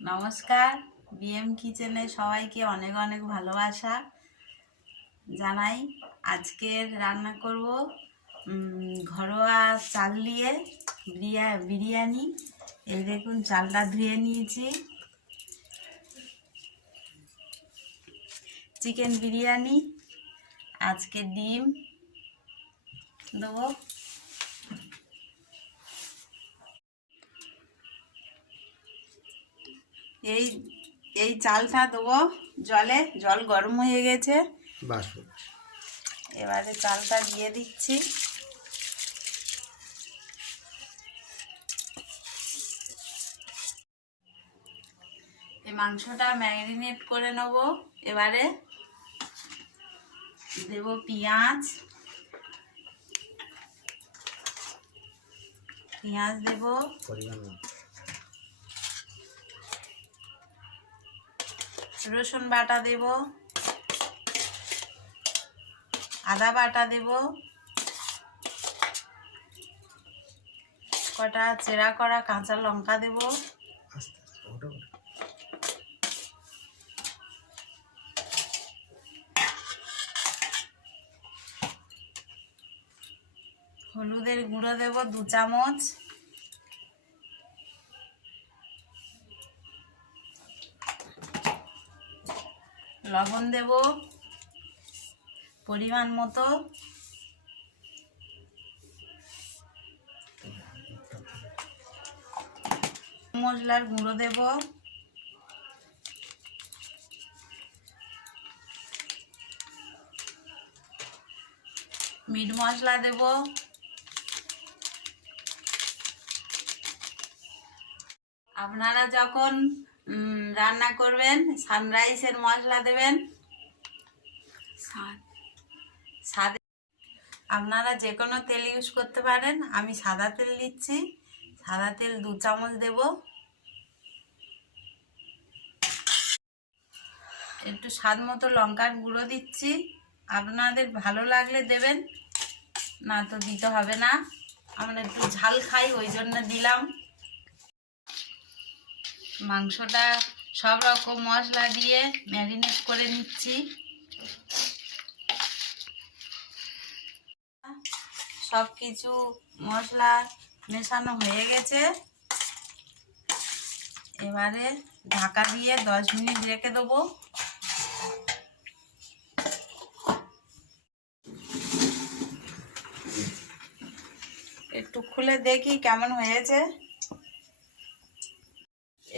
নমস্কার। বিএম কিচেনে সবাইকে অনেক অনেক ভালোবাসা জানাই। আজকের রান্না করব ঘরোয়া চাল দিয়ে বিরিয়া, বিরিয়ানি। এই দেখুন, চালটা ধুয়ে নিয়েছি। চিকেন বিরিয়ানি, আজকে ডিম দেবো। এই এই চালটা দেবো জলে জল গরম হয়ে গেছে। এবারে চালটা দিয়ে দিচ্ছি। এই মাংসটা ম্যারিনেট করে নেব। এবারে দেব পেঁয়াজ। পেঁয়াজ দেব। পরিমাণ রসুন বাটা দেব। আদা বাটা দেব। কটা চেরা করা কাঁচা লঙ্কা দেব। হলুদের গুঁড়ো দেব দু চামচ। লবণ দেব পরিমাণ মতো। মশলার গুঁড়ো দেব। মিট মশলা দেব। আপনারা যখন রান্না করবেন সানরাইসের মশলা দেবেন। সাদে আপনারা যে কোনো তেল ইউজ করতে পারেন, আমি সাদা তেল দিচ্ছি। সাদা তেল দু চামচ দেব। একটু স্বাদ মতো লঙ্কার গুঁড়ো দিচ্ছি। আপনাদের ভালো লাগলে দেবেন, না তো দিতে হবে না। আমরা একটু ঝাল খাই, ওই জন্য দিলাম। মাংসটা সব রকম মশলা দিয়ে ম্যারিনেট করে নিচ্ছি। সব কিছু মশলা মেশানো হয়ে গেছে। এবারে ঢাকা দিয়ে দশ মিনিট রেখে দেবো। একটু খুলে দেখি কেমন হয়েছে।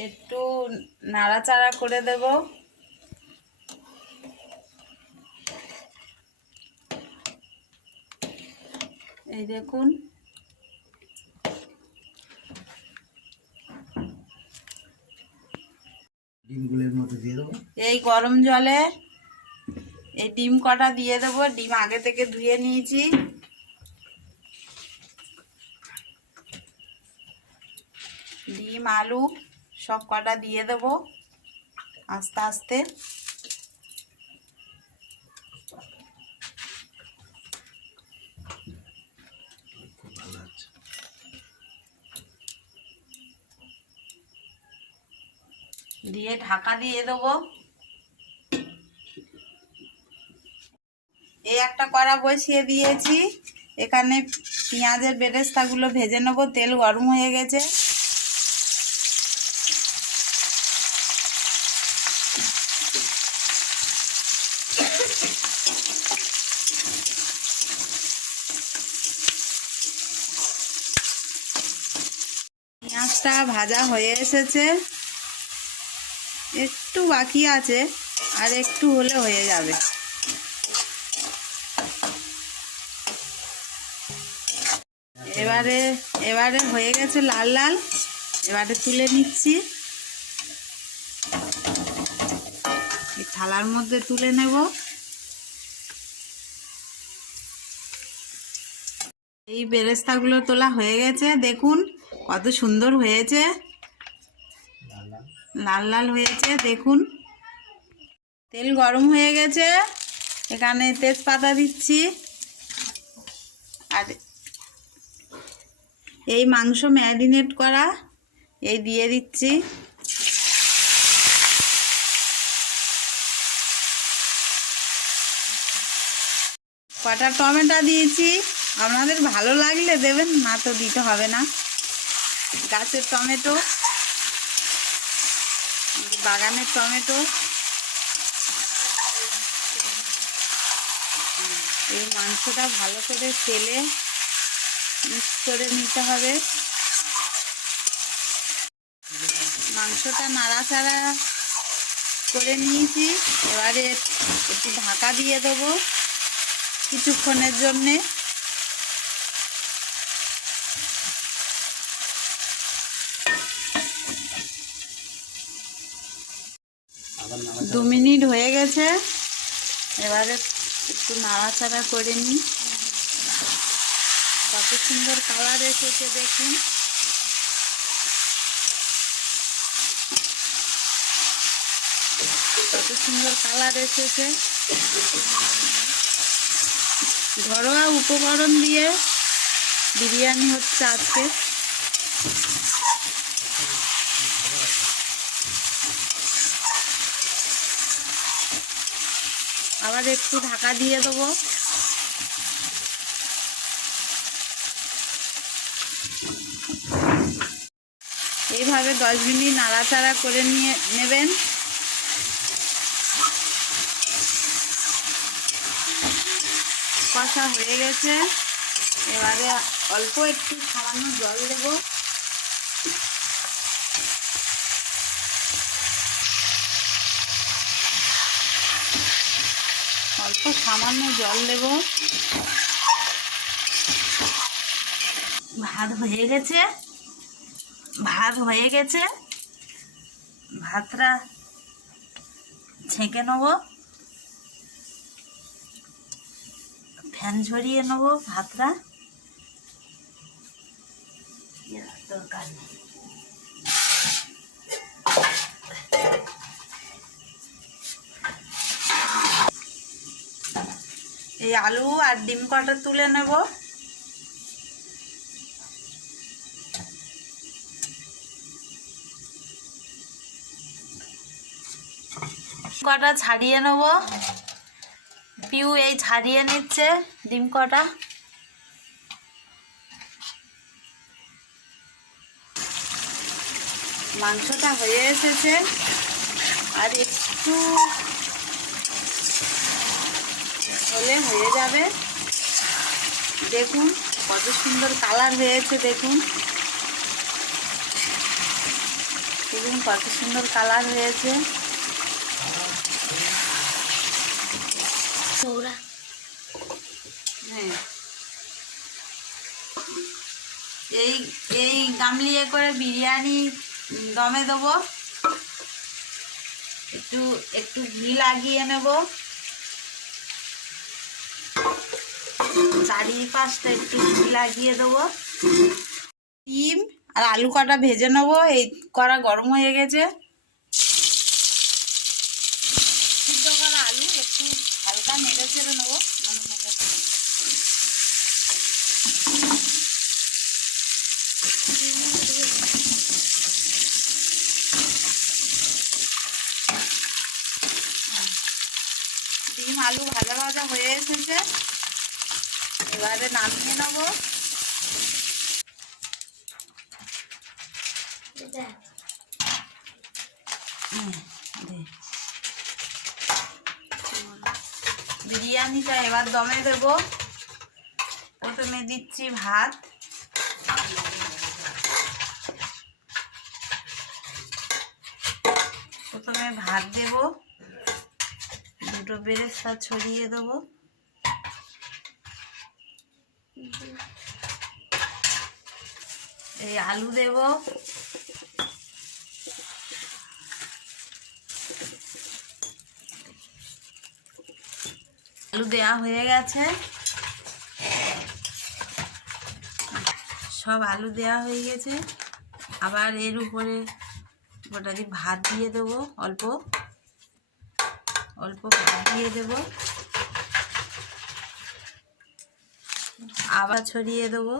একটু নাড়াচাড়া করে দেব। এই দেখুন। এই গরম জলে এই ডিম কটা দিয়ে দেবো ডিম আগে থেকে ধুয়ে নিয়েছি। ডিম আলু সব কটা দিয়ে দেবো। আস্তে আস্তে। দিয়ে ঢাকা দিয়ে দেবো। এই একটা কড়া বসিয়ে দিয়েছি। এখানে পেঁয়াজের বেরেস্তাগুলো ভেজে নেব। তেল গরম হয়ে গেছে। পেঁয়াজটা ভাজা হয়ে এসেছে। একটু বাকি আছে, আর একটু হলে হয়ে যাবে। এবারে এবারে হয়ে গেছে লাল লাল। এবারে তুলে নিচ্ছি। থালার মধ্যে তুলে নেব। এই বেরেস্তাগুলো তোলা হয়ে গেছে, দেখুন কত সুন্দর হয়েছে। লাল লাল হয়েছে, দেখুন। তেল গরম হয়ে গেছে, এখানে তেজপাতা দিচ্ছি। আর এই মাংস ম্যারিনেট করা, এই দিয়ে দিচ্ছি। কটা টমেটো দিয়েছি আপনাদের ভালো লাগলে দেবেন, না তো দিতে হবে না। গাছের টমেটো, বাগানের টমেটো, এই মাংসটা ভালো করে তেলে মিক্স করে নিতে হবে। মাংসটা নাড়াচাড়া করে নিয়েছি, এবারে একটু ঢাকা দিয়ে দেবো কিছুক্ষণের জন্যে। দু মিনিট হয়ে গেছে। এবারে একটু নাড়াচাড়া করে নিই। কত সুন্দর কালার এসেছে দেখুন। কত সুন্দর কালার এসেছে। ঘরোয়া উপকরণ দিয়ে বিরিয়ানি হচ্ছে আজকে। আবার একটু ঢাকা দিয়ে দেবো। এইভাবে দশ মিনিট নাড়াচাড়া করে নিয়ে নেবেন। কষা হয়ে গেছে। এবারে অল্প একটু সামান্য জল দেবো অল্প সামান্য জল দেব। ভাত হয়ে গেছে। ভাত হয়ে গেছে। ভাতটা ছেঁকে নেব। ফ্যান ঝরিয়ে নেব ভাতটা। দরকার নেই। এই আলু আর ডিম কটা তুলে নেব? কটা ছাড়িয়ে নেব? পিউ এই ছাড়িয়ে নিচ্ছে ডিম কটা। মাংসটা হয়ে এসেছে। আর একটু হলে হয়ে যাবে। দেখুন কত সুন্দর কালার হয়েছে দেখুন। দেখুন কত সুন্দর কালার হয়েছে। হ্যাঁ। এই এই গামলিয়ে করে বিরিয়ানি দমে দেবো। একটু একটু ঘি লাগিয়ে নেব। চারিপাশটা একটু লাগিয়ে দেবো। ডিম আর আলু কটা ভেজে নেব। এই কড়া গরম হয়ে গেছে। মানে ডিম, আলু ভাজা ভাজা হয়ে এসেছে। এবারে নামিয়ে নেব। বিরিয়ানিটা এবার দমে দেব। প্রথমে দিচ্ছি ভাত। প্রথমে ভাত দেব। দুটো বেরেস্তা ছড়িয়ে দেবো। এই আলু দেব। আলু দেওয়া হয়ে গেছে। সব আলু দেওয়া হয়ে গেছে। আবার এর উপরে গোটা দিয়ে ভাত দিয়ে দেবো, অল্প। অল্প ভাত দিয়ে দেবো। আবার ছড়িয়ে দেবো।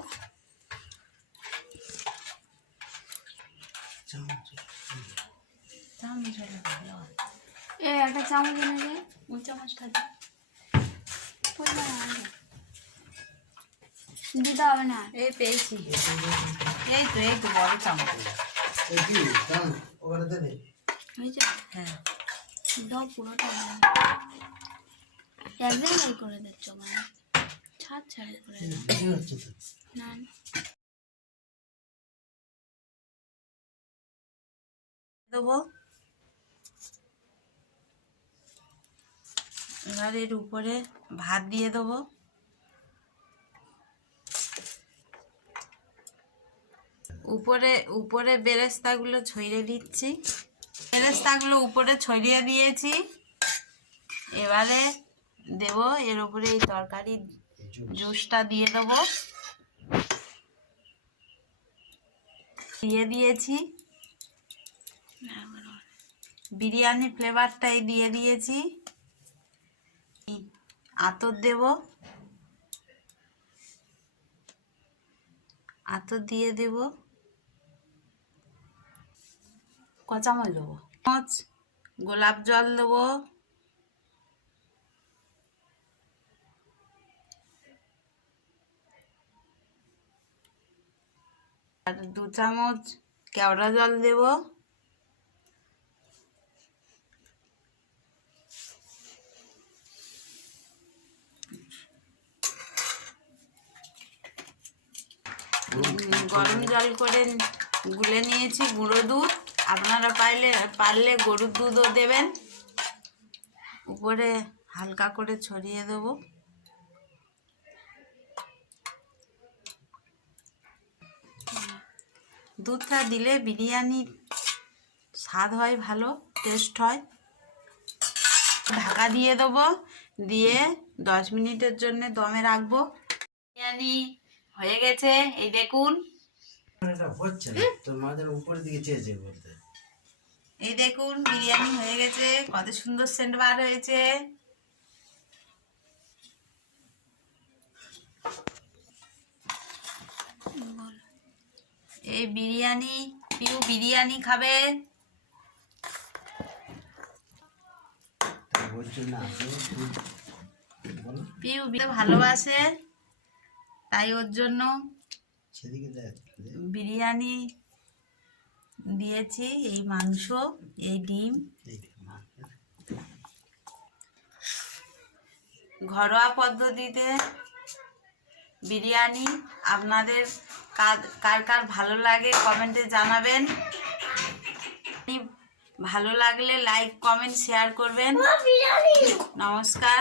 চামচ হলে ভালো হয় এ একটা চামচ এনে দে। ওই চামচটা দে। না। দিতে হবে না। এই পেয়েছি। এই তো এই তো বড় চামচ। এই কি দাম ওখানে নেই। হয়েছে? হ্যাঁ। দাও পুরোটা। দাও। এক করে দিচ্ছ মানে। ছাড় ছাড় করে না না। দেবো। এবার উপরে ভাত দিয়ে দেবো। উপরে উপরে বেরেস্তাগুলো ছড়িয়ে দিচ্ছি। বেরেস্তাগুলো উপরে ছড়িয়ে দিয়েছি। এবারে দেব, এর উপরে এই তরকারি। জুসটা দিয়ে দেবো। দিয়ে দিয়েছি। বিরিয়ানি ফ্লেভারটাই দিয়ে দিয়েছি। আতর দেব। আতর দিয়ে দেব। ক চামচ দেবো। চামচ গোলাপ জল দেবো। আর দু চামচ কেওড়া জল দেবো। গরম জল করে গুলে নিয়েছি, গুঁড়ো দুধ। আপনারা পাইলে, পারলে গরুর দুধও দেবেন। উপরে হালকা করে ছড়িয়ে দেবো। দুধটা দিলে বিরিয়ানির স্বাদ হয় ভালো টেস্ট হয়। ঢাকা দিয়ে দেবো, দিয়ে দশ মিনিটের জন্য দমে রাখব। বিরিয়ানি হয়ে গেছে এই দেখুন। এই দেখুন বিরিয়ানি হয়ে গেছে কত সুন্দর সেন্ট বার হয়েছে। এই বিরিয়ানি পিউ বিরিয়ানি খাবে। পিউ ভালোবাসে। তাই ওর জন্য বিরিয়ানি দিয়েছি এই মাংস এই ডিম। ঘরোয়া পদ্ধতিতে বিরিয়ানি আপনাদের কার কার কার ভালো লাগে কমেন্টে জানাবেন। ভালো লাগলে লাইক কমেন্ট শেয়ার করবেন। নমস্কার।